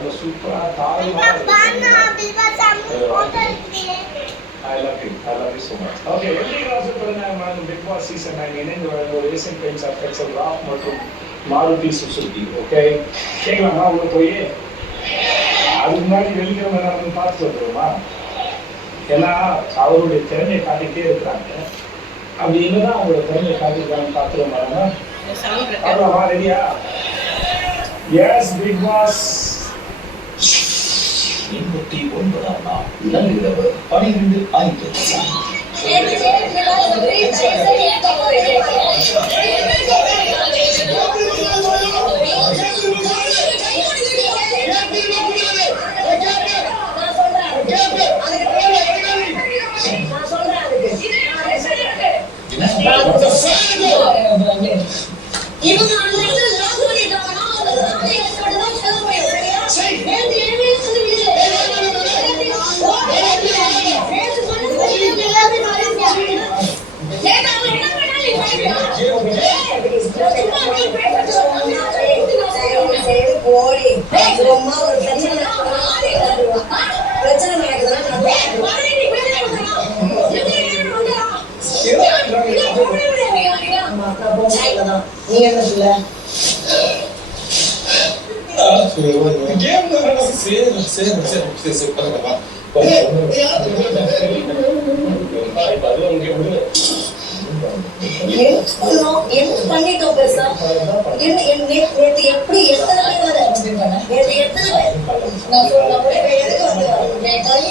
நல்ல சூப்பரா தாழ்வா I love you. I love you so much. Okay, வெள்ளி ராசி பிறந்தவங்க பிக் பாஸ் சீசன் 9 இணைந்து வழங்குவது ஏசியன் பெயிண்ட்ஸ் ஆஃப் எக்ஸல் ராஃப் மற்றும் மாருதி சுசுகி. ஓகே, கேட்கலாமா? உள்ள போய் அதுக்கு முன்னாடி வெள்ளிக்கிழமை வந்து பார்த்துட்டு வந்துடுவோமா? ஏன்னா அவருடைய திறமையை காட்டிகிட்டே இருக்கிறாங்க. அப்படி என்னதான் அவங்களோட திறமையை காட்டிருக்காங்க பார்த்துருவாங்க. அவ்வளோவா? ரெடியா? எஸ், பிக் பாஸ் 89ஆம் நாள் இரவு 12:05. நீ என்ன சொல்ல? பண்ணிட்டோம் பெருசா. நேற்று எப்படி எத்தனை பேர்